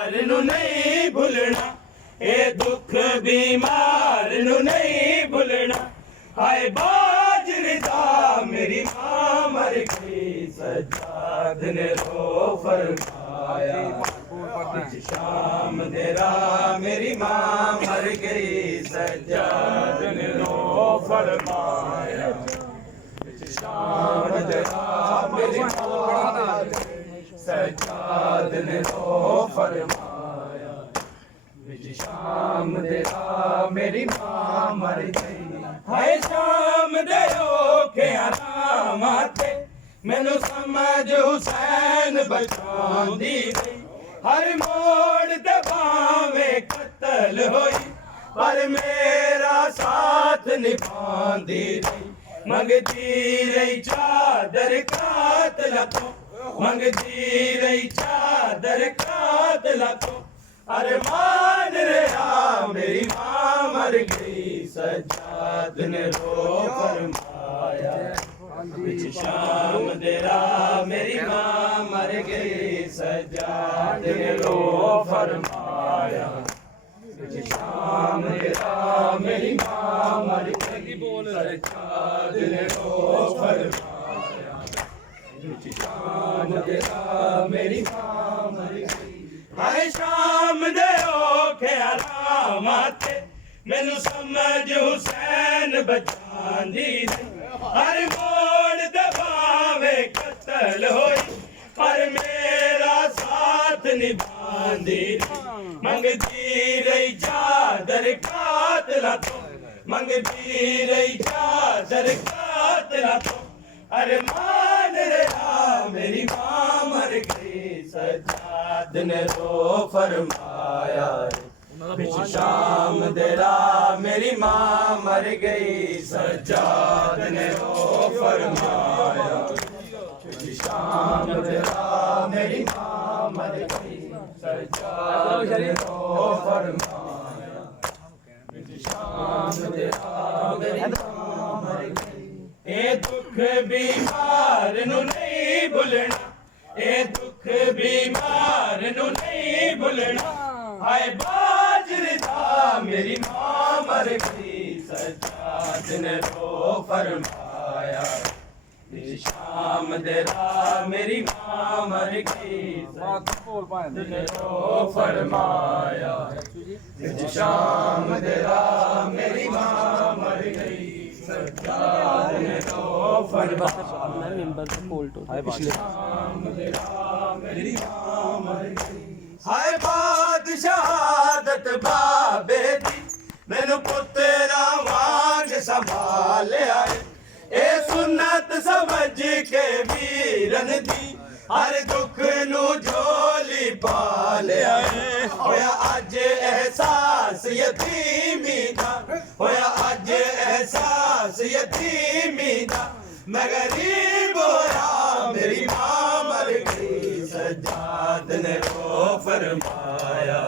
बीमार नू नहीं भुलना, ए दुख बीमार नू नहीं भुलना। हाय बाजरदा मेरी मां मर गई, सज्जाद ने रो फरमाया। शाम तेरा मेरी मां मर गई, सज्जाद ने रो फरमाया। शाम तेरा मेरी मां सज्जाद ने रो फरमाया। शाम तेरा मेरी मां मर गई। हाय शाम दे औखे आरामाते, मैनू समझ हुसैन बचांदी गई। हर मोड़ ते भावें कत्ल होई, पर मेरा साथ निभांदी रही। मंगदी रही चादर कातला तो, मंगदी रही चादर कातला तो। अरमान रहा मेरी मां मर गई, सज्जाद ने रो फरमाया। शाम तेरा मेरी मां मर गई, सज्जाद ने रो फरमाया। शाम तेरा मेरी मां मर गई, सज्जाद ने रो फरमाया। शाम तेरा मेरी मां मर गई। हाय शाम दे औखे आरामाते, मैनू समझ हुसैन बचांदी रही। हर मोड़ ते भावें कत्ल होई, पर मेरा साथ निभांदी रही। मंगदी रही चादर कातला तो, मंगदी रही चादर कातला तो। अरमान रहा मेरी मां मर गई, सज्जाद ने रो फरमाया। शाम तेरा मेरी मां मर गई, सज्जाद ने रो फरमाया। शाम तेरा मेरी मां मर गई, सज्जाद ने रो फरमाया। शाम तेरा मेरी मां मर गई। ए दुख बीमार नू नहीं भुलना, ए दुख बीमार नू नहीं भुलना। हाय बाजरदा मेरी मां मर गई, सज्जाद ने रो फरमाया। शाम तेरा मेरी मां मर गई, सज्जाद ने रो फरमाया। शाम तेरा मेरी मां मर गई, सज्जाद ने रो फरमाया। शाम तेरा मेरी मां मर गई। हाय बादशाहत बाबे दी, मैनू पुत्रा वांग संभालिया। ए सुन्नत समझ के वीरन दी, हर दुख नू झोली पा लिया। होया अज एहसास यतीमी दा, होया अज एहसास यतीमी दा। मैं गरीब होया मेरी मां मर गई, सज्जाद ने रो फरमाया।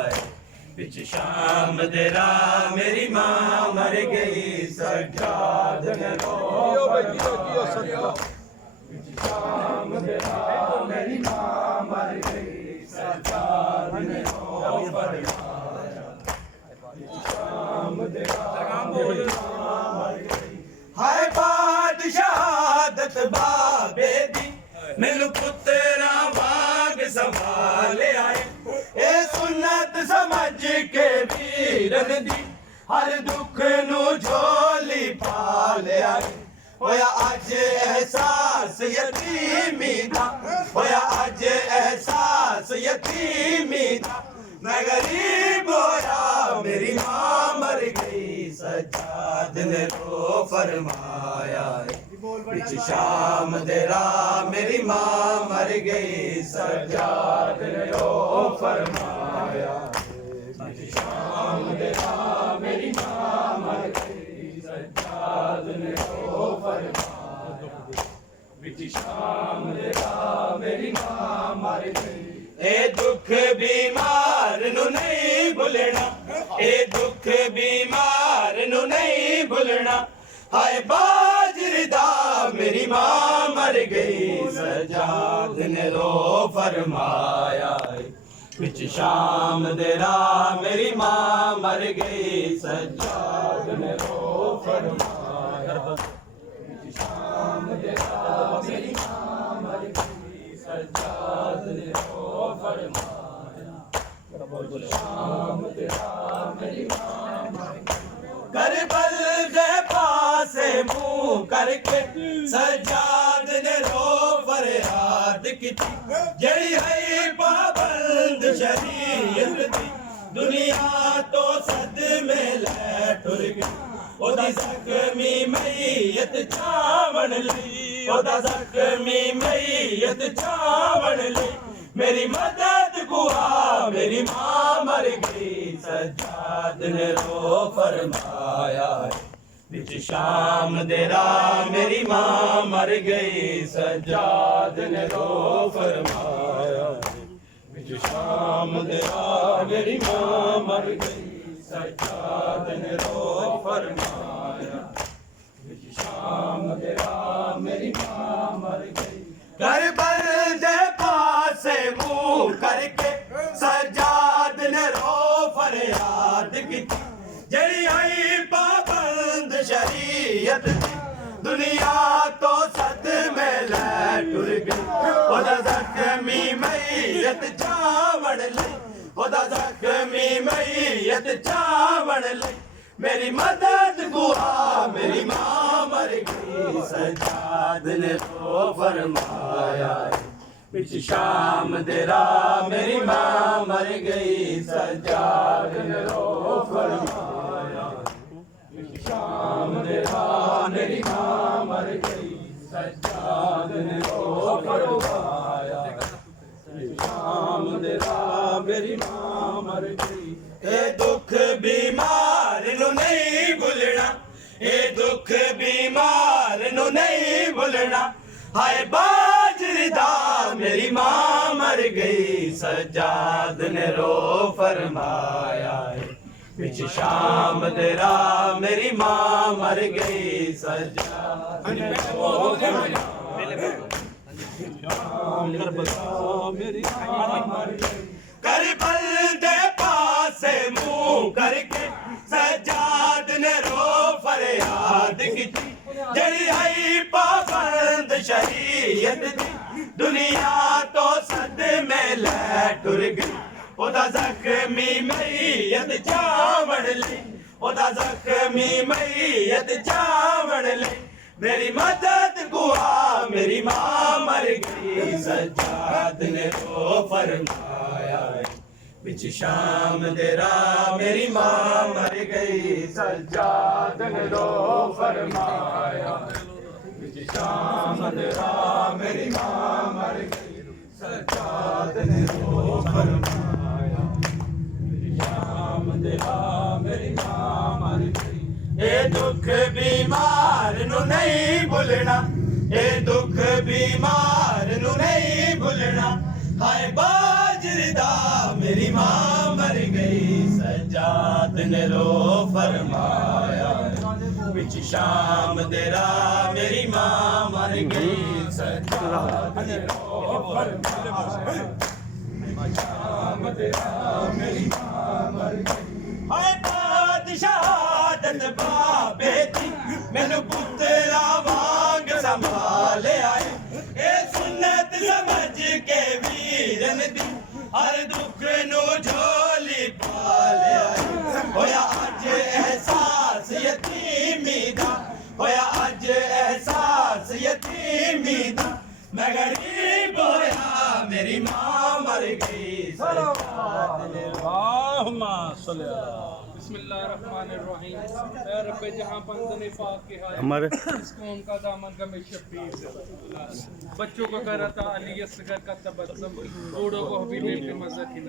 बिच शाम तेरा मेरी मां मर गई, सज्जाद ने रो फरमाया। शाम तेरा मेरी मां मर गई, सज्जाद ने रो फरमाया। शाम तेरा मेरी मां मर गई। हाय बादशाहत बाबे दी, मैनू पुत्रा वांग संभाले आए। ए सुन्नत समझ के वीरन दी, हर दुख नू झोली पा लिया। होया अज एहसास यतीमी दा, होया अज एहसास यतीमी दा। मैं गरीब होया मेरी मां मर गई, सज्जाद ने रो फरमाया। शाम तेरा मेरी मां मर गई, सज्जाद ने रो फरमाया। शाम तेरा मेरी मां मर गई, सज्जाद ने रो फरमाया। शाम तेरा मेरी मां मर गई। ए दुख बीमार नू नहीं भुलना, ए दुख बीमार नू नहीं भुलना। हाय बाजरदा मेरी मां मर गई, सज्जाद ने रो फरमाया। विच शाम दे राह मेरी मां मर गई सज्जाद ने रो फरमाया विच शाम दे राह मेरी मां मर गई सज्जाद ने रो फरमाया शाम दे राह मेरी मां मर गई करबल दे पासे मुंह करके सज्जाद ने रो फरियाद की जड़ी है पाबंद शरीयत दी दुनिया तो सदमे लै टुर गई ओदी जख्मी मैयत चावण लई ओदा जख्मी मैयत चावण लई मेरी मदद गुआ मेरी मां मर गई सज्जाद ने रो फरमाया विच शाम दे राह मेरी मां मर गई सज्जाद ने रो फरमाया विच शाम दे राह मेरी मां मर गई सज्जाद ने रो फरमाया विच शाम दे राह मेरी मां मर गई करबल दे पासे मुंह करके सज्जाद ने रो फरियाद की जड़ी आई पाबंद शरीयत दी दुनिया तो सदमे लै टुर गई ओदा जख्मी मैयत चावण लई ओदा जख्मी मैयत चावण लई मेरी मदद गुआ मेरी मां मर गई सज्जाद ने रो फरमाया विच शाम दे राह मेरी मां मर गई सज्जाद ने रो फरमाया विच शाम दे राह मेरी मां मर गई सज्जाद ने रो फरमाया विच शाम दे राह मेरी मां मर गई ए दुख बीमार नु नहीं भुलना ए दुख बीमार नु नहीं भुलना हाय बाजरीदा मेरी मां मर गई सज्जाद ने रो फरमाया विच शाम दे राह मेरी मां मर गई सज्जाद ने रो फरमाया मेरी मां मर गई करबल दे पासे मुंह करके सज्जाद ने रो फरियाद की जड़ी है पाबंद शरीयत दी दुनिया तो सदमे लै टुर गई ओदा जख्मी मैयत चावण लई ओदा जख्मी मैयत चावण लई मेरी मदद गुआ मेरी मां मर गई सज्जाद ने रो फरमाया विच शाम दे राह मेरी मां मर गई सज्जाद ने रो फरमाया विच शाम दे राह मेरी मां मर गई सज्जाद ने रो फरमाया विच शाम दे राह मेरी मां मर गई ए दुख बीमार नु नहीं भुलना ए दुख बीमार नु नहीं भुलना हाय बाजरीदा मेरी मां मर गई सज्जाद ने रो फरमाया विच शाम दे राह मेरी मां मर गई सज्जाद ने रो फरमाया विच शाम दे राह मेरी मां मर गई हाय बादशाहत बाबे दी मैनू पुत्रा वांग संभाल आए ए सुन्नत समझ के वीरन दी हर दुख नु झोली पाल आए होया अज एहसास यतीमी दा होया अज एहसास यतीमी दा मैं गरीब होया मेरी मां मर गई बिस्मिल्लाहिर्रहमानिर्रहीम ऐ रब्बे जहां बंदने पाक के हाय हमारे इस कौम का दामन गमे शबीर बच्चों को कराता अली असगर का तबस्सुम बूढ़ों को हबीब के मज़ा की